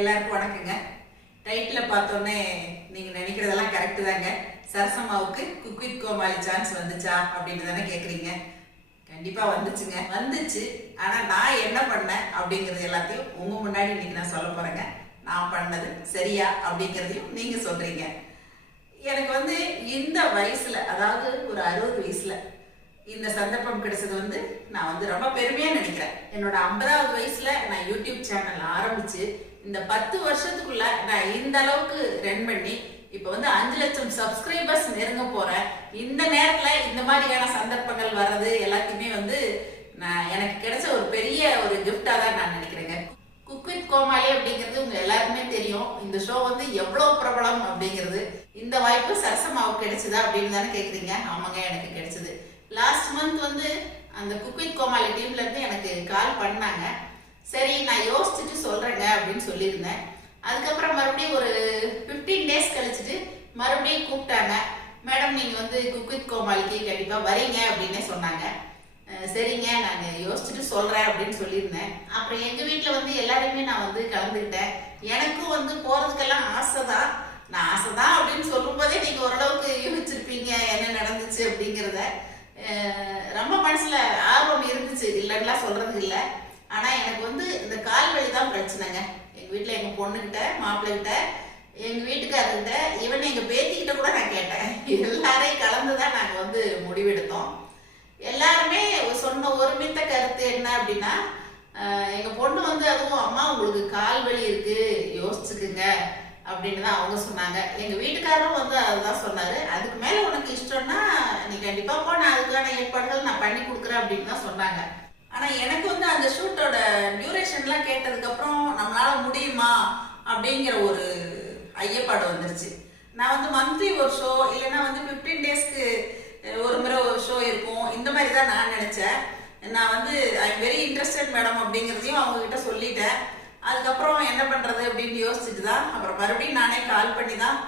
எல்லாருக்கும் வணக்கங்க. டைட்டில் பார்த்தோன்னே நீங்கள் நினைக்கிறதெல்லாம் கரெக்டு தாங்க. சரசம்மாவுக்கு குக் வித் கோமாளி சான்ஸ் வந்துச்சா அப்படின்னு தானே கேட்குறீங்க கண்டிப்பாக வந்துச்சுங்க. வந்துச்சு. ஆனால் நான் என்ன பண்ணேன் அப்படிங்கிறது எல்லாத்தையும் உங்கள் முன்னாடி இன்னைக்கு நான் சொல்ல போகிறேங்க நான் பண்ணது சரியா அப்படிங்கிறதையும் நீங்கள் சொல்கிறீங்க எனக்கு வந்து இந்த வயசில் அதாவது ஒரு அறுபது வயசில் இந்த சந்தர்ப்பம் கிடைச்சது வந்து நான் வந்து ரொம்ப பெருமையாக நினைக்கிறேன். என்னோட ஐம்பதாவது வயசில் நான் யூடியூப் சேனல் ஆரம்பித்து இந்த பத்து வருஷத்துக்குள்ள நான் இந்த அளவுக்கு ரன் பண்ணி இப்போ வந்து அஞ்சு லட்சம் சப்ஸ்கிரைபர்ஸ் நெருங்க போறேன் இந்த நேரத்துல இந்த மாதிரியான சந்தர்ப்பங்கள் வர்றது எல்லாத்தையுமே வந்து நான் எனக்கு கிடைச்ச ஒரு பெரிய ஒரு கிஃப்டா தான் நான் நினைக்கிறேங்க. குக் வித் கோமாளி அப்படிங்கிறது உங்க எல்லாருக்குமே தெரியும். இந்த ஷோ வந்து எவ்வளவு பிரபலம் அப்படிங்கிறது. இந்த வாய்ப்பு சரசமாவுக்கு கிடைச்சதா அப்படின்னு தானே கேக்குறீங்க? ஆமாங்க எனக்கு கிடைச்சது. லாஸ்ட் மந்த் வந்து அந்த குக் வித் கோமாளி டீம்ல இருந்து எனக்கு கால் பண்ணாங்க. சரி நான் யோசிச்சுட்டு சொல்றேங்க அப்படின்னு சொல்லியிருந்தேன். அதுக்கப்புறம் மறுபடியும் ஒரு 15 டேஸ் கழிச்சுட்டு மறுபடியும் கூப்பிட்டாங்க. மேடம் நீங்க வந்து குக் வித் கோமாளிக்கு கண்டிப்பாக வரீங்க அப்படின்னே சொன்னாங்க. சரிங்க நான் யோசிச்சுட்டு சொல்றேன் அப்படின்னு சொல்லியிருந்தேன். அப்புறம் எங்க வீட்டில் வந்து எல்லாருமே நான் வந்து கலந்துக்கிட்டேன். எனக்கும் வந்து போறதுக்கெல்லாம் ஆசைதான். நான் ஆசைதான் அப்படின்னு சொல்லும்போதே நீங்க ஓரளவுக்கு யூகிச்சிருப்பீங்க என்ன நடந்துச்சு அப்படிங்கிறத. ரொம்ப மனசுல ஆர்வம் இருந்துச்சு. இல்லைன்னா சொல்றது இல்லை ஆனால் எனக்கு வந்து இந்த கால் வலி தான் பிரச்சனைங்க. எங்கள் வீட்டில் எங்கள் பொண்ணுக்கிட்ட மாப்பிள்ளைகிட்ட எங்கள் வீட்டுக்காரர்கிட்ட ஈவன் எங்கள் பேத்திக்கிட்ட கூட நான் கேட்டேன். எல்லாரையும் கலந்துதான் நாங்கள் வந்து முடிவெடுத்தோம். எல்லாருமே சொன்ன ஒருமித்த கருத்து என்ன அப்படின்னா எங்கள் பொண்ணு வந்து அதுவும் அம்மா உங்களுக்கு கால் வலி இருக்குது யோசிச்சுக்குங்க அப்படின்னு தான் அவங்க சொன்னாங்க. எங்கள் வீட்டுக்காரரும் வந்து அதுதான் சொன்னார். அதுக்கு மேலே உனக்கு இஷ்டம்னா நீ கண்டிப்பாக போ நான் அதுக்கான ஏற்பாடுகள் நான் பண்ணி கொடுக்குறேன் அப்படின்னு தான் சொன்னாங்க. ஆனால் எனக்கு வந்து அந்த ஷூட்டோட டியூரேஷன்லாம் கேட்டதுக்கப்புறம் நம்மளால் நம்மளால முடியுமா அப்படிங்கிற ஒரு ஐயப்பாடு வந்துருச்சு. நான் வந்து மந்த்லி ஒரு ஷோ இல்லைன்னா வந்து 15 டேஸ்க்கு ஒரு முறை ஒரு ஷோ இருக்கும். இந்த மாதிரி தான் நான் நினச்சேன். நான் வந்து ஐ வெரி இன்ட்ரெஸ்டட் மேடம் அப்படிங்கிறதையும் அவங்கக்கிட்ட சொல்லிட்டேன். அதுக்கப்புறம் என்ன பண்ணுறது அப்படின்னு யோசிச்சுட்டு தான் அப்புறம் மறுபடியும் நானே கால் பண்ணி தான்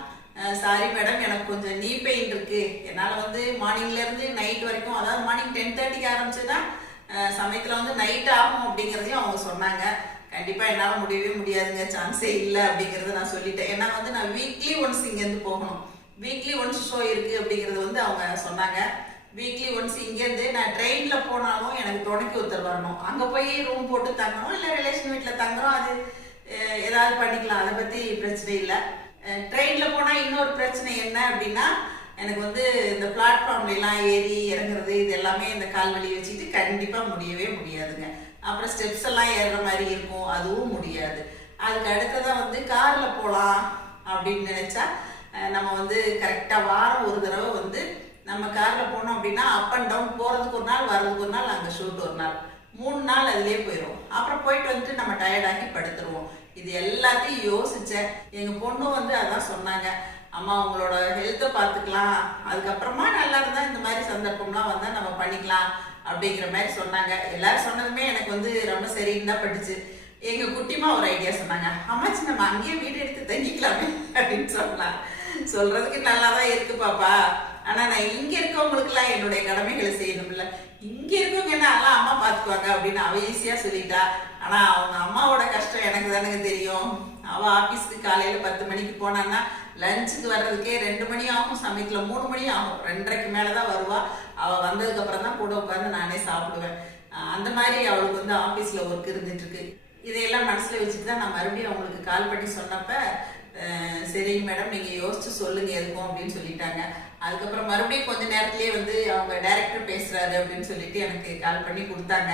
சாரி மேடம் எனக்கு கொஞ்சம் நீ பெயின் இருக்குது என்னால் வந்து மார்னிங்லேருந்து நைட் வரைக்கும் அதாவது மார்னிங் டென் தேர்ட்டிக்கு ஆரம்பிச்சுன்னா சமயத்தில் வந்து நைட் ஆகும் அப்படிங்கிறதையும் அவங்க சொன்னாங்க. கண்டிப்பாக என்னால் முடியவே முடியாதுங்க. சான்ஸே இல்லை அப்படிங்கிறத நான் சொல்லிட்டேன். ஏன்னா வந்து நான் வீக்லி ஒன்ஸ் இங்கேருந்து போகணும். வீக்லி ஒன்ஸ் ஷோ இருக்கு அப்படிங்கிறது வந்து அவங்க சொன்னாங்க. வீக்லி ஒன்ஸ் இங்கேருந்து நான் ட்ரெயினில் போனாலும் எனக்கு துணைக்கு ஒருத்தர் வரணும். அங்கே போய் ரூம் போட்டு தங்கணும் இல்லை ரிலேஷன் வீட்டில் தங்குறோம். அது ஏதாவது பண்ணிக்கலாம். அதை பற்றி பிரச்சனை இல்லை. ட்ரெயினில் போனால் இன்னொரு பிரச்சனை என்ன அப்படின்னா எனக்கு வந்து இந்த பிளாட்ஃபார்ம்லாம் ஏறி இறங்குறது இது எல்லாமே இந்த கால் வலி வச்சுட்டு கண்டிப்பாக முடியவே முடியாதுங்க. அப்புறம் ஸ்டெப்ஸ் எல்லாம் ஏறுற மாதிரி இருக்கும் அதுவும் முடியாது. அதுக்கு அடுத்ததான் வந்து காரில் போகலாம் அப்படின்னு நினச்சா நம்ம வந்து கரெக்டாக வாரம் ஒரு தடவை வந்து நம்ம காரில் போனோம் அப்படின்னா அப் அண்ட் டவுன் போகிறதுக்கு ஒரு நாள் வர்றதுக்கு ஒரு நாள் அங்கே ஷூட் ஒரு நாள். மூணு நாள் அதுலேயே போயிடும் அப்புறம் போயிட்டு வந்துட்டு நம்ம டயர்டாகி படுத்துருவோம். இது எல்லாத்தையும் யோசிச்சேன். எங்கள் பொண்ணும் வந்து அதான் சொன்னாங்க. அம்மா உங்களோட ஹெல்த்தை பார்த்துக்கலாம். அதுக்கப்புறமா நல்லா இருந்தால் இந்த மாதிரி சந்தர்ப்பம்லாம் வந்தால் நம்ம பண்ணிக்கலாம் அப்படிங்கிற மாதிரி சொன்னாங்க. எல்லாரும் சொன்னதுமே எனக்கு வந்து ரொம்ப சரின்னு தான் பட்டுச்சு. எங்கள் குட்டிமா ஒரு ஐடியா சொன்னாங்க. அம்மாச்சி நம்ம அங்கேயே வீடு எடுத்து தங்கிக்கலாமே அப்படின்னு சொன்னா. சொல்றதுக்கு நல்லா தான் இருக்கு பாப்பா. ஆனால் நான் இங்கே இருக்கவங்களுக்குலாம் என்னுடைய கடமைகளை செய்யணும்ல. இங்கே இருக்கவங்க என்ன அதெல்லாம் அம்மா பார்த்துக்குவாங்க அப்படின்னு அவ ஈஸியாக சொல்லிட்டா. ஆனால் அவங்க அம்மாவோட கஷ்டம் எனக்கு தானுங்க தெரியும். அவள் ஆஃபீஸ்க்கு காலையில் பத்து மணிக்கு போனான்னா லஞ்சுக்கு வர்றதுக்கே ரெண்டு மணி ஆகும் சமயத்தில் மூணு மணி ஆகும். ரெண்டரைக்கு மேலதான் வருவா. அவ வந்ததுக்கு அப்புறம் தான் கூட உட்காந்து நானே சாப்பிடுவேன். அந்த மாதிரி அவளுக்கு வந்து ஆபீஸ்ல ஒர்க் இருந்துட்டு இருக்கு இதையெல்லாம் மனசுல வச்சுட்டு தான் நான் மறுபடியும் அவங்களுக்கு கால் பண்ணி சொன்னப்ப சரிங்க மேடம் நீங்க யோசிச்சு சொல்லுங்க எதுக்கும் அப்படின்னு சொல்லிட்டாங்க. அதுக்கப்புறம் மறுபடியும் கொஞ்ச நேரத்திலேயே வந்து அவங்க டைரக்டர் பேசுறாரு அப்படின்னு சொல்லிட்டு எனக்கு கால் பண்ணி கொடுத்தாங்க.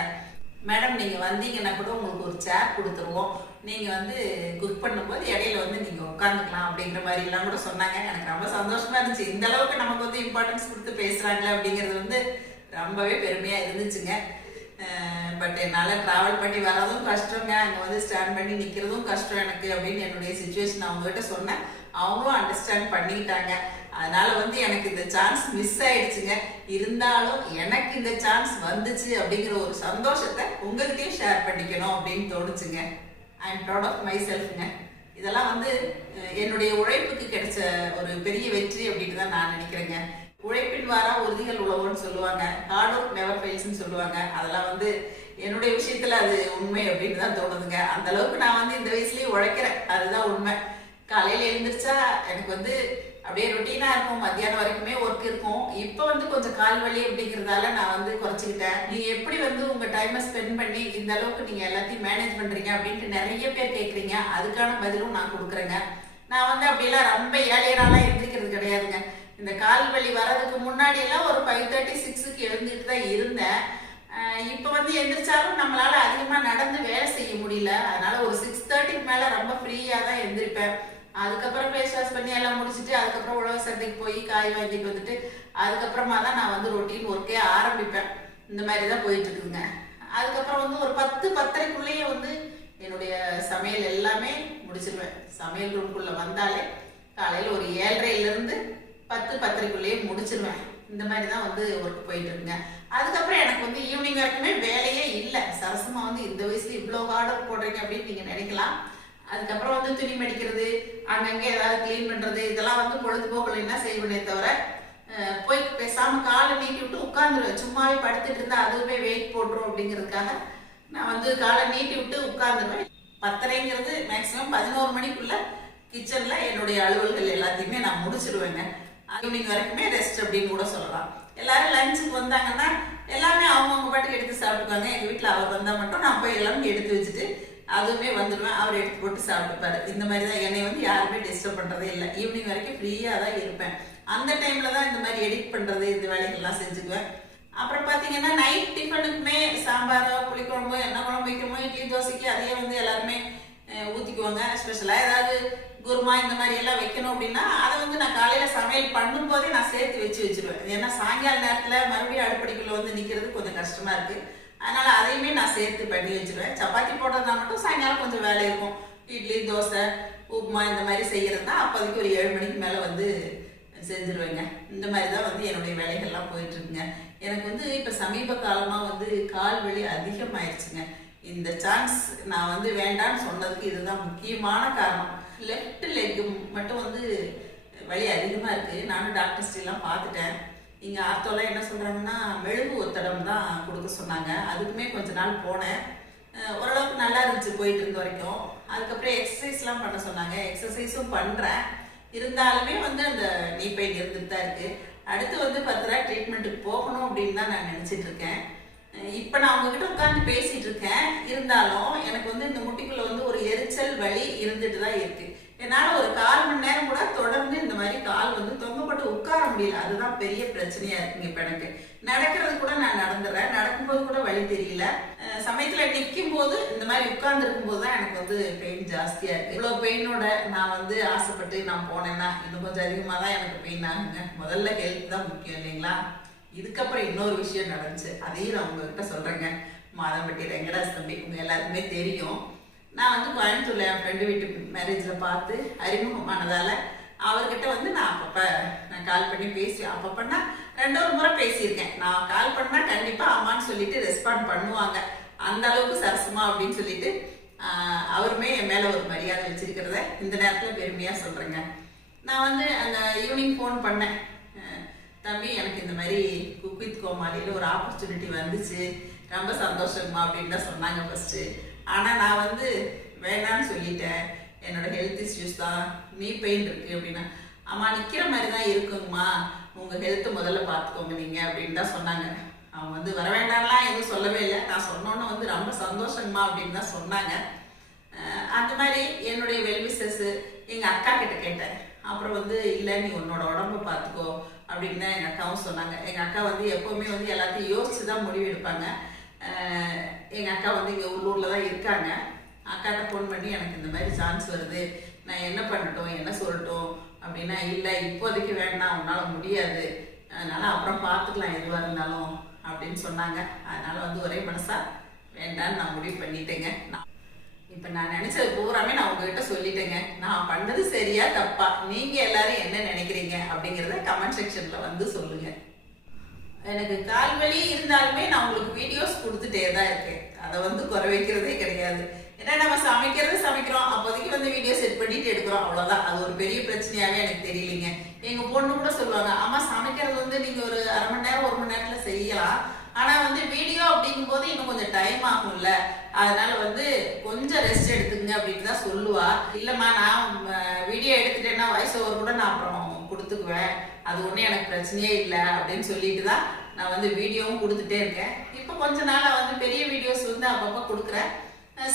மேடம் நீங்க வந்தீங்கன்னா கூட உங்களுக்கு ஒரு சேர் கொடுத்துருவோம். நீங்கள் வந்து குக் பண்ணும்போது இடையில வந்து நீங்கள் உட்காந்துக்கலாம் அப்படிங்கிற மாதிரி எல்லாம் கூட சொன்னாங்க. எனக்கு ரொம்ப சந்தோஷமாக இருந்துச்சு. இந்த அளவுக்கு நமக்கு வந்து இம்பார்ட்டன்ஸ் கொடுத்து பேசுகிறாங்களே அப்படிங்கிறது வந்து ரொம்பவே பெருமையாக இருந்துச்சுங்க. பட் என்னால் ட்ராவல் பண்ணி வரதும் கஷ்டங்க. அங்கே வந்து ஸ்டாண்ட் பண்ணி நிற்கிறதும் கஷ்டம் எனக்கு அப்படின்னு என்னுடைய சுச்சுவேஷன் அவங்ககிட்ட சொன்னேன். அவங்களும் அண்டர்ஸ்டாண்ட் பண்ணிக்கிட்டாங்க. அதனால வந்து எனக்கு இந்த சான்ஸ் மிஸ் ஆயிடுச்சுங்க. இருந்தாலும் எனக்கு இந்த சான்ஸ் வந்துச்சு அப்படிங்கிற ஒரு சந்தோஷத்தை உங்ககிட்டயும் ஷேர் பண்ணிக்கணும் அப்படின்னு தோணுச்சுங்க. I am proud of my செல்ஃப்ங்க இதெல்லாம் வந்து என்னுடைய உழைப்புக்கு கிடைச்ச ஒரு பெரிய வெற்றி அப்படின்னு தான் நான் நினைக்கிறேங்க. உழைப்பின் வாரா உறுதிகள் உழவுன்னு சொல்லுவாங்க. ஹார்ட் ஒர்க் நெவர் ஃபெயில்ஸ்னு சொல்லுவாங்க. அதெல்லாம் வந்து என்னுடைய விஷயத்துல அது உண்மை அப்படின்னு தான் தோணுதுங்க. அந்த அளவுக்கு நான் வந்து இந்த வயசுலயே உழைக்கிறேன். அதுதான் உண்மை. காலையில எழுந்திரிச்சா எனக்கு வந்து அப்படியே ரொட்டீனா இருக்கும். மத்தியானம் வரைக்குமே ஒர்க் இருக்கும். இப்போ வந்து கொஞ்சம் கால் வலி அப்படிங்கிறதால நான் வந்து குறைச்சிக்கிட்டேன். நீங்க எப்படி வந்து உங்க டைமை ஸ்பெண்ட் பண்ணி இந்த அளவுக்கு நீங்க எல்லாத்தையும் மேனேஜ் பண்றீங்க அப்படின்ட்டு நிறைய பேர் கேட்குறீங்க அதுக்கான பதிலும் நான் கொடுக்குறேங்க. நான் வந்து அப்படியெல்லாம் ரொம்ப ஏழையராலாம் எந்திரிக்கிறது கிடையாதுங்க. இந்த கால் வலி வர்றதுக்கு முன்னாடி எல்லாம் ஒரு ஃபைவ் தேர்ட்டி சிக்ஸுக்கு எழுந்துட்டு தான் இருந்தேன். இப்போ வந்து எந்திரிச்சாலும் நம்மளால அதிகமாக நடந்து வேலை செய்ய முடியல. அதனால ஒரு சிக்ஸ் தேர்ட்டிக்கு மேலே ரொம்ப ஃப்ரீயாக தான் எழுந்திருப்பேன் அதுக்கப்புறம் ஃபேஸ் வாஷ் பண்ணி எல்லாம் முடிச்சுட்டு அதுக்கப்புறம் உழவு சந்தைக்கு போய் காய் வாங்கிட்டு வந்துட்டு அதுக்கப்புறமா தான் நான் வந்து ரொட்டீன் ஒர்க்கே ஆரம்பிப்பேன். இந்த மாதிரி தான் போயிட்டு இருக்குதுங்க அதுக்கப்புறம் வந்து ஒரு பத்து பத்தரைக்குள்ளேயே வந்து என்னுடைய சமையல் எல்லாமே முடிச்சிருவேன். சமையல் ரூம்குள்ளே வந்தாலே காலையில் ஒரு ஏழரைலேருந்து பத்து பத்தரைக்குள்ளேயே முடிச்சிருவேன். இந்த மாதிரி தான் வந்து ஒர்க் போயிட்டு இருக்குங்க. அதுக்கப்புறம் எனக்கு வந்து ஈவினிங் வரைக்குமே வேலையே இல்லை. சரசமாக வந்து இந்த வயசுல இவ்வளோ ஹார்ட் ஒர்க் போடுறீங்க அப்படின்னு நீங்க நினைக்கலாம். அதுக்கப்புறம் வந்து துணி மடிக்கிறது அங்கங்கே ஏதாவது க்ளீன் பண்றது இதெல்லாம் வந்து பொழுதுபோக்கில் என்ன செய்வேனே தவிர போய் பேசாம காலை நீட்டி விட்டு உட்காந்துருவேன் சும்மாவே படுத்துட்டு இருந்தா அதுவுமே வெயிட் போட்டுரும் அப்படிங்கிறதுக்காக நான் வந்து காலை நீட்டி விட்டு உட்காந்துருவேன் பத்தரைங்கிறது மேக்ஸிமம் பதினோரு மணிக்குள்ள கிச்சன்ல என்னுடைய அலுவல்கள் எல்லாத்தையுமே நான் முடிச்சிருவேங்க. ஈவினிங் வரைக்குமே ரெஸ்ட் அப்படின்னு கூட சொல்லலாம். எல்லாரும் லஞ்சுக்கு வந்தாங்கன்னா எல்லாமே அவங்கவுங்க பாட்டுக்கு எடுத்து சாப்பிட்டுக்குவாங்க. எங்கள் வீட்டில் அவர் வந்தால் மட்டும் நான் போய் எல்லாமே எடுத்து வச்சுட்டு அதுவுமே வந்துடுவேன் அவர் எடுத்து போட்டு சாப்பிட்டுப்பாரு. இந்த மாதிரி தான் என்னை வந்து யாருமே டிஸ்டர்ப் பண்ணுறதே இல்லை. ஈவினிங் வரைக்கும் ஃப்ரீயாக தான் இருப்பேன். அந்த டைமில் தான் இந்த மாதிரி எடிட் பண்ணுறது இந்த வேலைகள்லாம் செஞ்சுக்குவேன். அப்புறம் பார்த்தீங்கன்னா நைட் டிஃபனுக்குமே சாம்பாரோ புளிக்குழம்போ என்ன குழம்பு வைக்கிறோமோ இட்லி தோசைக்கு அதையே வந்து எல்லாருமே ஊற்றிக்குவாங்க ஸ்பெஷலாக ஏதாவது குருமா இந்த மாதிரி எல்லாம் வைக்கணும் அப்படின்னா அதை வந்து நான் காலையில் சமையல் பண்ணும்போதே நான் சேர்த்து வச்சு வச்சுருவேன். ஏன்னா சாயங்கால நேரத்தில் மறுபடியும் அடுப்படிக்குள்ளே வந்து நிற்கிறது கொஞ்சம் கஷ்டமாக இருக்குது அதனால் அதையுமே நான் சேர்த்து பண்ணி வச்சுருவேன். சப்பாத்தி போடுறதா மட்டும் சாயங்காலம் கொஞ்சம் வேலை இருக்கும். இட்லி தோசை உப்புமா இந்த மாதிரி செய்யறது தான் அப்போதைக்கு ஒரு ஏழு மணிக்கு மேலே வந்து செஞ்சிருவேங்க. இந்த மாதிரி தான் வந்து என்னுடைய வேலைகள்லாம் போயிட்டுருக்குங்க. எனக்கு வந்து இப்போ சமீப காலமாக வந்து கால் வலி அதிகமாயிருச்சுங்க. இந்த சான்ஸ் நான் வந்து வேண்டாம்னு சொன்னதுக்கு இதுதான் முக்கியமான காரணம். லெஃப்ட் லெக்கு மட்டும் வந்து வலி அதிகமாக இருக்குது நானும் டாக்டர்ஸ்டெல்லாம் பார்த்துட்டேன். இங்கே ஆர்த்தோலாம் என்ன சொல்கிறாங்கன்னா மெழுகு ஒத்தடம் தான் கொடுக்க சொன்னாங்க. அதுக்குமே கொஞ்ச நாள் போனேன். ஓரளவுக்கு நல்லா இருந்துச்சு போயிட்டு இருந்த வரைக்கும். அதுக்கப்புறம் எக்ஸசைஸ்லாம் பண்ண சொன்னாங்க. எக்ஸசைஸும் பண்ணுறேன் இருந்தாலுமே வந்து அந்த நீ பெயின் இருந்துட்டு தான் இருக்கு. அடுத்து வந்து பத்திரா ட்ரீட்மெண்ட்டுக்கு போகணும் அப்படின்னு தான் நான் நினச்சிட்டு இருக்கேன். இப்போ நான் உங்ககிட்ட உட்காந்து பேசிட்டு இருக்கேன். இருந்தாலும் எனக்கு வந்து இந்த முட்டிக்குள்ள வந்து ஒரு எரிச்சல் வலி இருந்துட்டு தான் இருக்கு. என்னால் ஒரு கால் மணி நேரம் கூட தொடர்ந்து இந்த மாதிரி கால் வந்து தொங்கப்பட்டு உட்கார முடியல. அதுதான் பெரிய பிரச்சனையா இருக்குங்க இப்போ எனக்கு. நடக்கிறது கூட நான் நடந்துடுறேன் நடக்கும்போது கூட வழி தெரியல. சமயத்தில் நிற்கும் போது இந்த மாதிரி உட்கார்ந்துருக்கும் போது தான் எனக்கு வந்து பெயின் ஜாஸ்தியா இருக்கு. இவ்வளோ பெயினோட நான் வந்து ஆசைப்பட்டு நான் போனேன்னா இன்னும் கொஞ்சம் அதிகமாக தான் எனக்கு பெயின் ஆகுங்க. முதல்ல ஹெல்த் தான் முக்கியம் இல்லைங்களா? இதுக்கப்புறம் இன்னொரு விஷயம் நடந்துச்சு. அதையும் நான் உங்ககிட்ட சொல்றேங்க. மாதம்பட்டி ரெங்கடாஸ் தம்பி உங்க எல்லாருக்குமே தெரியும். நான் வந்து கோயம்புத்தூர்ல என் ஃப்ரெண்டு வீட்டு மேரேஜில் பார்த்து அறிமுகமானதால அவர்கிட்ட வந்து நான் அப்பப்போ நான் கால் பண்ணி பேசி அப்பப்பன்னா ரெண்டொரு முறை பேசியிருக்கேன். நான் கால் பண்ணால் கண்டிப்பாக அம்மான்னு சொல்லிட்டு ரெஸ்பாண்ட் பண்ணுவாங்க. அந்த அளவுக்கு சரசமா அப்படின்னு சொல்லிட்டு அவருமே என் மேலே ஒரு மரியாதை வச்சிருக்கிறத இந்த நேரத்தில் பெருமையாக சொல்கிறேங்க நான் வந்து அந்த ஈவினிங் ஃபோன் பண்ணேன். தம்பி எனக்கு இந்த மாதிரி குக் வித் கோமாளியில் ஒரு ஆப்பர்ச்சுனிட்டி வந்துச்சு. ரொம்ப சந்தோஷமா அப்படின்னு தான் சொன்னாங்க ஃபஸ்ட்டு ஆனா நான் வந்து வேண்டாம்னு சொல்லிட்டேன். என்னோட ஹெல்த் இஷ்யூஸ் தான். நீ பெயின் இருக்கு அப்படின்னா அம்மா நிக்கிற மாதிரி தான் இருக்குங்கம்மா. உங்க ஹெல்த் முதல்ல பார்த்துக்கோங்க நீங்க அப்படின்னு தான் சொன்னாங்க. அவங்க வந்து வர வேண்டாம்லாம் எதுவும் சொல்லவே இல்லை. நான் சொன்னோன்னு வந்து ரொம்ப சந்தோஷங்கம்மா அப்படின்னு தான் சொன்னாங்க. அந்த மாதிரி என்னுடைய வெல்விசஸ் எங்க அக்கா கிட்ட கேட்டேன். அப்புறம் வந்து இல்லை நீ உன்னோட உடம்ப பார்த்துக்கோ அப்படின்னு தான் எங்கள் அக்காவும் சொன்னாங்க. எங்கள் அக்கா வந்து எப்போவுமே வந்து எல்லாத்தையும் யோசிச்சு தான் முடிவு எடுப்பாங்க. எங்கள் அக்கா வந்து இங்கே உள்ளூரில் தான் இருக்காங்க. அக்காட்ட ஃபோன் பண்ணி எனக்கு இந்த மாதிரி சான்ஸ் வருது. நான் என்ன பண்ணட்டும் என்ன சொல்லட்டும் அப்படின்னா இல்லை இப்போதைக்கு வேண்டாம் உன்னால் முடியாது. அதனால் அப்புறம் பார்த்துக்கலாம் எதுவாக இருந்தாலும் அப்படின்னு சொன்னாங்க. அதனால் வந்து ஒரே மனசாக வேண்டாம்னு நான் முடிவு பண்ணிட்டேங்க. நான் இப்போ நான் நினச்சது பூராமே நான் உங்ககிட்ட சொல்லிட்டேங்க. நான் பண்ணது சரியா தப்பா? நீங்கள் எல்லாரும் என்ன நினைக்கிறீங்க அப்படிங்கிறத கமெண்ட் செக்ஷனில் வந்து சொல்லுங்கள் எனக்கு கால் வலி இருந்தாலுமே நான் உங்களுக்கு வீடியோஸ் கொடுத்துட்டே தான் இருக்கேன். அதை வந்து குறை வைக்கிறதே கிடையாது. ஏன்னா நம்ம சமைக்கிறது சமைக்கிறோம். அப்போதைக்கு வந்து வீடியோ செட் பண்ணிட்டு எடுக்கிறோம். அவ்வளோதான் அது ஒரு பெரிய பிரச்சனையாவே எனக்கு தெரியலைங்க. எங்க பொண்ணு கூட சொல்லுவாங்க அம்மா சமைக்கிறது வந்து நீங்க ஒரு அரை மணி நேரம் ஒரு மணி நேரத்துல செய்யலாம். ஆனா வந்து வீடியோ அப்படிங்கும்போது இன்னும் கொஞ்சம் டைம் ஆகும்ல. அதனால வந்து கொஞ்சம் ரெஸ்ட் எடுத்துங்க அப்படின்னு தான் சொல்லுவா. இல்லம்மா நான் வீடியோ எடுத்துட்டேன்னா வயசு ஓவர் கூட நான் அப்புறம் கொடுத்துக்குவேன். அது ஒன்றும் எனக்கு பிரச்சனையே இல்லை அப்படின்னு சொல்லிட்டு தான் நான் வந்து வீடியோவும் கொடுத்துட்டே இருக்கேன். இப்போ கொஞ்ச நாளாக வந்து பெரிய வீடியோஸ் வந்து அப்பப்போ கொடுக்குறேன்.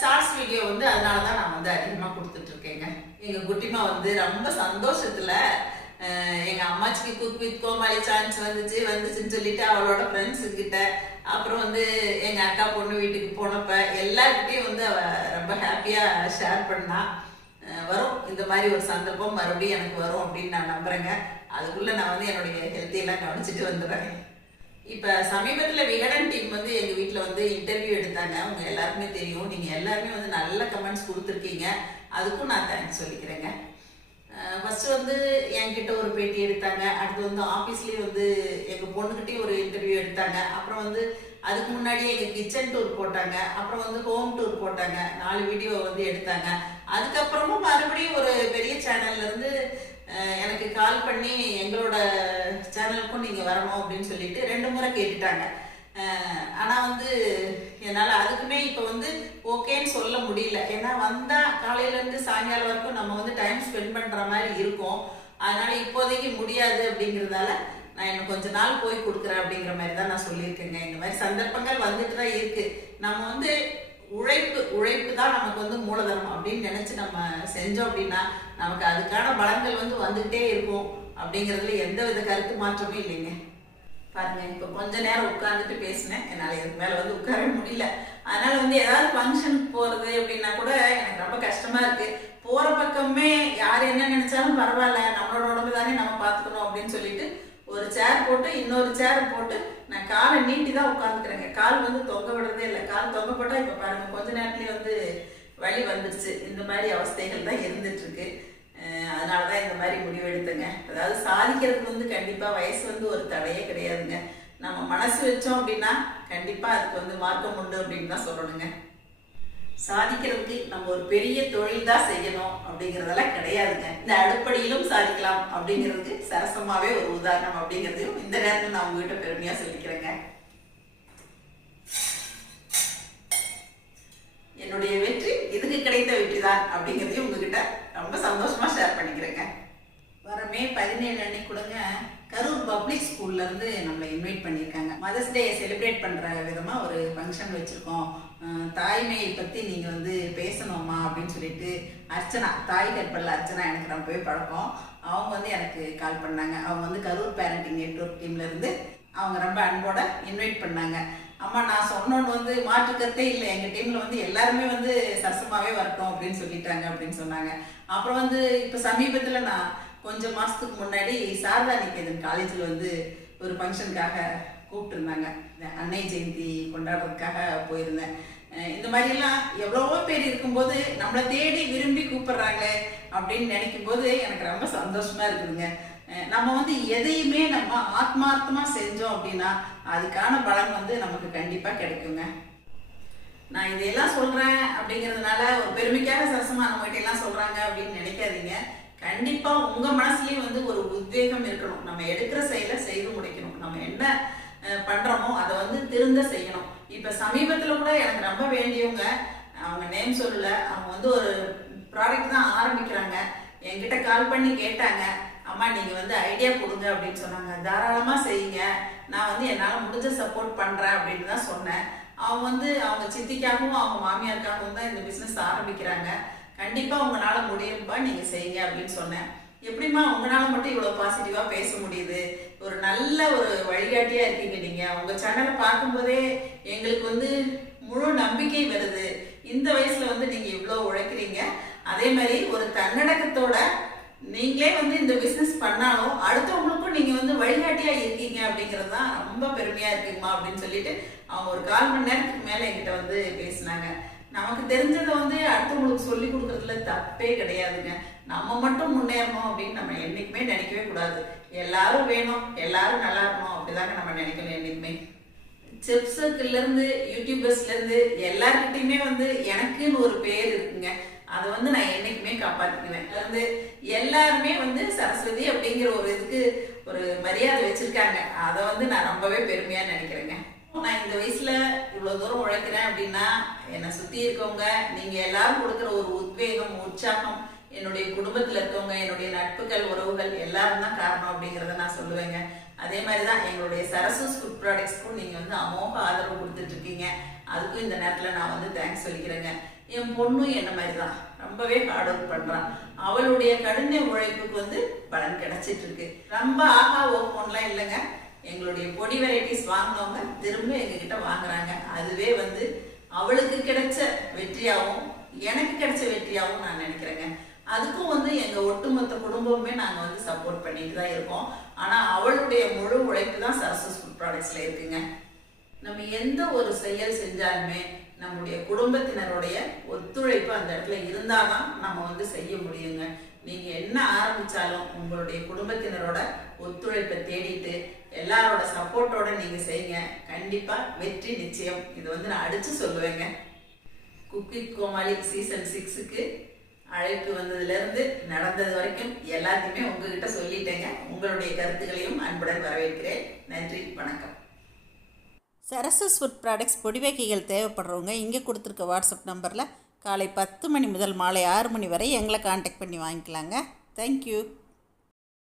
ஷார்ட்ஸ் வீடியோ வந்து அதனால தான் நான் வந்து அதிகமாக கொடுத்துட்ருக்கேங்க எங்கள் குட்டிமா வந்து ரொம்ப சந்தோஷத்தில் எங்கள் அம்மாச்சிக்கு குக் வித் கோமாளி சான்ஸ் வந்துச்சு வந்துச்சுன்னு சொல்லிட்டு அவளோட ஃப்ரெண்ட்ஸுக்கிட்ட அப்புறம் வந்து எங்கள் அக்கா பொண்ணு வீட்டுக்கு போனப்ப எல்லாருக்கிட்டையும் வந்து அவ ரொம்ப ஹாப்பியாக ஷேர் பண்ணா. வரும். இந்த மாதிரி ஒரு சந்தர்ப்பம் மறுபடியும் எனக்கு வரும் அப்படின்னு நான் நம்புகிறேங்க அதுக்குள்ள நான் வந்து என்னுடைய ஹெல்த்தி எல்லாம் கவனிச்சுட்டு வந்துடுறேன். இப்போ சமீபத்தில் விகடன் டீம் வந்து எங்கள் வீட்டில் வந்து இன்டர்வியூ எடுத்தாங்க. உங்க எல்லாருக்குமே தெரியும். நீங்கள் எல்லாருமே வந்து நல்ல கமெண்ட்ஸ் கொடுத்துருக்கீங்க. அதுக்கும் நான் தேங்க்ஸ் சொல்லிக்கிறேங்க. ஃபஸ்ட்டு வந்து என்கிட்ட ஒரு பேட்டி எடுத்தாங்க. அடுத்து வந்து ஆஃபீஸ்லேயே வந்து எங்கள் பொண்ணுக்கிட்டே ஒரு இன்டர்வியூ எடுத்தாங்க. அப்புறம் வந்து அதுக்கு முன்னாடியே எங்கள் கிச்சன் டூர் போட்டாங்க. அப்புறம் வந்து ஹோம் டூர் போட்டாங்க. நாலு வீடியோ வந்து எடுத்தாங்க. அதுக்கப்புறமும் மறுபடியும் ஒரு பெரிய சேனல்லேருந்து எனக்கு கால் பண்ணி எங்களோட சேனலுக்கும் நீங்கள் வரணும் அப்படின்னு சொல்லிட்டு ரெண்டு முறை கேட்டுட்டாங்க. ஆனால் வந்து என்னால் அதுக்குமே இப்போ வந்து ஓகேன்னு சொல்ல முடியல. ஏன்னா வந்தால் காலையிலேருந்து சாயங்காலம் வரைக்கும் நம்ம வந்து டைம் ஸ்பெண்ட் பண்ணுற மாதிரி இருக்கும். அதனால் இப்போதைக்கு முடியாது அப்படிங்கிறதால நான் இன்னும் கொஞ்ச நாள் போய் கொடுக்குறேன் அப்படிங்கிற மாதிரி தான் நான் சொல்லியிருக்கேங்க. இந்த மாதிரி சந்தர்ப்பங்கள் வந்துட்டு தான் இருக்குது நம்ம வந்து உழைப்பு உழைப்பு தான் நமக்கு வந்து மூலதனம் அப்படின்னு நினைச்சு நம்ம செஞ்சோம் அப்படின்னா நமக்கு அதுக்கான பலன்கள் வந்து வந்துகிட்டே இருக்கும் அப்படிங்கறதுல எந்த வித கருத்து மாற்றமும் இல்லைங்க. பாருங்க இப்போ கொஞ்ச நேரம் உட்காந்துட்டு பேசினேன். என்னால் இதுக்கு மேலே வந்து உட்கார முடியல. அதனால வந்து ஏதாவது ஃபங்க்ஷனுக்கு போகிறது அப்படின்னா கூட எனக்கு ரொம்ப கஷ்டமா இருக்கு. போகிற பக்கமே யார் என்ன நினைச்சாலும் பரவாயில்ல நம்மளோட உடம்பு தானே நம்ம பார்த்துக்கணும் அப்படின்னு சொல்லிட்டு ஒரு சேர் போட்டு இன்னொரு சேர் போட்டு நான் காலை நீட்டி தான் உட்காந்துக்கிறேங்க கால் வந்து தொங்க விடுறதே இல்லை. கால் தொங்க இப்போ இப்ப கொஞ்ச நேரத்துலேயே வந்து வலி வந்துடுச்சு இந்த மாதிரி அவஸ்தைகள் தான் இருந்துட்டுருக்கு. அதனால தான் இந்த மாதிரி முடிவெடுத்தேங்க. அதாவது சாதிக்கிறதுக்கு வந்து கண்டிப்பாக வயசு வந்து ஒரு தடையே கிடையாதுங்க. நம்ம மனசு வச்சோம் அப்படின்னா கண்டிப்பாக அதுக்கு வந்து மார்க்கம் உண்டு அப்படின்னு தான் சொல்லணுங்க. சாதிக்கிறதுக்கு நம்ம ஒரு பெரிய தொழில் தான் செய்யணும் அப்படிங்கறதெல்லாம் கிடையாதுங்க. இந்த அடுப்படியிலும் சாதிக்கலாம் அப்படிங்கிறதுக்கு சரசமாவே ஒரு உதாரணம் அப்படிங்கிறதையும் இந்த நேரத்தில் நான் உங்ககிட்ட பெருமையா சொல்லிக்கிறேங்க. என்னுடைய வெற்றி இதுக்கு கிடைத்த வெற்றி தான் அப்படிங்கிறதையும் உங்ககிட்ட ரொம்ப சந்தோஷமா ஷேர் பண்ணிக்கிறேங்க. வர மே பதினேழு அன்னைக்கு கொடுங்க கரூர் பப்ளிக் ஸ்கூல்ல இருந்து நம்மளை இன்வைட் பண்ணியிருக்காங்க. மதர்ஸ் டே செலிப்ரேட் பண்ற விதமா ஒரு ஃபங்க்ஷன் வச்சிருக்கோம். தாய்மையை பத்தி நீங்க வந்து பேசணுமா அப்படின்னு சொல்லிட்டு அர்ச்சனா தாய் கற்பல்ல அர்ச்சனா எனக்கு ரொம்பவே பழக்கம். அவங்க வந்து எனக்கு கால் பண்ணாங்க. அவங்க வந்து கரூர் பேரண்டிங் நெட்ஒர்க் டீம்ல இருந்து அவங்க ரொம்ப அன்போட இன்வைட் பண்ணாங்க. அம்மா நான் சொன்னோன்னு வந்து மாற்றுக்கருத்தே இல்லை. எங்கள் டீமில் வந்து எல்லாருமே வந்து சரசமாகவே வரட்டும் அப்படின்னு சொல்லிட்டாங்க அப்படின்னு சொன்னாங்க. அப்புறம் வந்து இப்போ சமீபத்தில் நான் கொஞ்சம் மாதத்துக்கு முன்னாடி சாரதா நிகேதன் காலேஜில் வந்து ஒரு ஃபங்க்ஷனுக்காக கூப்பிட்டுருந்தாங்க. அன்னை ஜெயந்தி கொண்டாடுறதுக்காக போயிருந்தேன். இந்த மாதிரிலாம் எவ்வளவோ பேர் இருக்கும்போது நம்மளை தேடி விரும்பி கூப்பிடுறாங்க அப்படின்னு நினைக்கும் போது எனக்கு ரொம்ப சந்தோஷமா இருக்குதுங்க. நம்ம வந்து எதையுமே நம்ம ஆத்மார்த்தமா செஞ்சோம் அப்படின்னா அதுக்கான பலன் வந்து நமக்கு கண்டிப்பா கிடைக்குங்க. நான் இதையெல்லாம் சொல்றேன் அப்படிங்கிறதுனால ஒரு பெருமைக்காக சரசமா நம்மகிட்ட எல்லாம் சொல்றாங்க அப்படின்னு நினைக்காதீங்க. கண்டிப்பா உங்க மனசுலயும் வந்து ஒரு உத்வேகம் இருக்கணும். நம்ம எடுக்கிற செயலை செய்து முடிக்கணும். நம்ம என்ன பண்றோமோ அதை வந்து திருந்த செய்யணும். இப்ப சமீபத்துல கூட எனக்கு ரொம்ப வேண்டியவங்க அவங்க நேம் சொல்லல அவங்க வந்து ஒரு ப்ராடக்ட் தான் ஆரம்பிக்கிறாங்க. என்கிட்ட கால் பண்ணி கேட்டாங்க அம்மா நீங்க வந்து ஐடியா கொடுங்க அப்படின்னு சொன்னாங்க. தாராளமா செய்யுங்க. நான் வந்து என்னால முடிஞ்ச சப்போர்ட் பண்றேன் அப்படின்னு தான் சொன்னேன். அவங்க வந்து அவங்க சித்திக்காகவும் அவங்க மாமியாருக்காகவும் தான் இந்த பிசினஸ் ஆரம்பிக்கிறாங்க. கண்டிப்பாக உங்களால் முடியும்பா நீங்கள் செய்யுங்க அப்படின்னு சொன்னேன். எப்படிம்மா உங்களால் மட்டும் இவ்வளோ பாசிட்டிவாக பேச முடியுது? ஒரு நல்ல ஒரு வழிகாட்டியாக இருக்கீங்க நீங்கள் உங்கள் சேனலை பார்க்கும்போதே எங்களுக்கு வந்து முழு நம்பிக்கை வருது. இந்த வயசில் வந்து நீங்கள் இவ்வளோ உழைக்கிறீங்க. அதே மாதிரி ஒரு தன்னடக்கத்தோட நீங்களே வந்து இந்த பிஸ்னஸ் பண்ணாலும் அடுத்தவங்களுக்கும் நீங்கள் வந்து வழிகாட்டியாக இருக்கீங்க அப்படிங்கிறது தான் ரொம்ப பெருமையாக இருக்குங்கம்மா அப்படின்னு சொல்லிட்டு அவங்க ஒரு கால் மணி நேரத்துக்கு மேலே என்கிட்ட வந்து பேசினாங்க. நமக்கு தெரிஞ்சதை வந்து அடுத்தவங்களுக்கு சொல்லி கொடுக்கறதுல தப்பே கிடையாதுங்க. நம்ம மட்டும் முன்னேறணும் அப்படின்னு நம்ம என்னைக்குமே நினைக்கவே கூடாது. எல்லாரும் வேணும் எல்லாரும் நல்லா இருக்கணும் அப்படிதாங்க நம்ம நினைக்கணும் என்றைக்குமே செப் யூடியூபர்ஸ்லேருந்து இருந்து வந்து எனக்குன்னு ஒரு பேர் இருக்குங்க. அதை வந்து நான் என்னைக்குமே காப்பாற்றிக்குவேன் வந்து எல்லாருமே வந்து சரஸ்வதி அப்படிங்கிற ஒரு இதுக்கு ஒரு மரியாதை வச்சுருக்காங்க. அதை வந்து நான் ரொம்பவே பெருமையாக நினைக்கிறேங்க. நான் இந்த வயசுல இவ்வளவு தூரம் உழைக்கிறேன் அப்படின்னா என்னை சுத்தி இருக்கவங்க நீங்க எல்லாரும் கொடுக்குற ஒரு உத்வேகம் உற்சாகம் என்னுடைய குடும்பத்துல இருக்கவங்க என்னுடைய நட்புகள் உறவுகள் எல்லாரும் தான் காரணம் அப்படிங்கறத நான் சொல்லுவேங்க. அதே மாதிரி தான் எங்களுடைய சரசூஸ் ஃபுட் ப்ராடக்ட்ஸ்க்கும் நீங்க வந்து அமோக ஆதரவு கொடுத்துட்டு இருக்கீங்க. அதுக்கும் இந்த நேரத்துல நான் வந்து தேங்க்ஸ் சொல்லிக்கிறேங்க. என் பொண்ணும் என்ன மாதிரி தான் ரொம்பவே ஹார்ட் ஒர்க் பண்றான். அவளுடைய கடுமை உழைப்புக்கு வந்து பலன் கிடைச்சிட்டு இருக்கு. ரொம்ப ஆஹா ஓப்போன்லாம் இல்லைங்க. எங்களுடைய பொடி வெரைட்டிஸ் வாங்கினவங்க திரும்ப எங்ககிட்ட வாங்குறாங்க. அதுவே வந்து அவளுக்கு கிடைச்ச வெற்றியாகவும் எனக்கு கிடைச்ச வெற்றியாகவும் நான் நினைக்கிறேங்க. அதுக்கும் வந்து எங்க ஒட்டுமொத்த குடும்பமே நாங்க வந்து சப்போர்ட் பண்ணிட்டு தான் இருக்கோம். ஆனா அவளுடைய முழு உழைப்பு தான் சக்சஸ்ஃபுல் ப்ராடக்ட்ஸ்ல இருக்குங்க. நம்ம எந்த ஒரு செயல் செஞ்சாலுமே நம்முடைய குடும்பத்தினருடைய ஒத்துழைப்பு அந்த இடத்துல இருந்தாதான் நம்ம வந்து செய்ய முடியுங்க. நீங்க என்ன ஆரம்பிச்சாலும் உங்களுடைய குடும்பத்தினரோட ஒத்துழைப்பை தேடிட்டு எல்லாரோட சப்போர்ட்டோட நீங்க செய்யுங்க. கண்டிப்பா வெற்றி நிச்சயம். இது வந்து நான் அடிச்சு சொல்லுவேங்க. குக்கி கோமாளி சீசன் சிக்ஸுக்கு அழைப்பு வந்ததுலேருந்து நடந்தது வரைக்கும் எல்லாத்தையுமே உங்ககிட்ட சொல்லிட்டேங்க. உங்களுடைய கருத்துக்களையும் அன்புடன் வரவேற்கிறேன். நன்றி வணக்கம். சரசஸ் ஃபுட் ப்ராடக்ட்ஸ் பொடிவகைகள் தேவைப்படுறவங்க இங்கே கொடுத்துருக்க வாட்ஸ்அப் நம்பரில் காலை பத்து மணி முதல் மாலை ஆறு மணி வரை எங்களை காண்டாக்ட் பண்ணி வாங்கிக்கலாங்க. தேங்க்யூ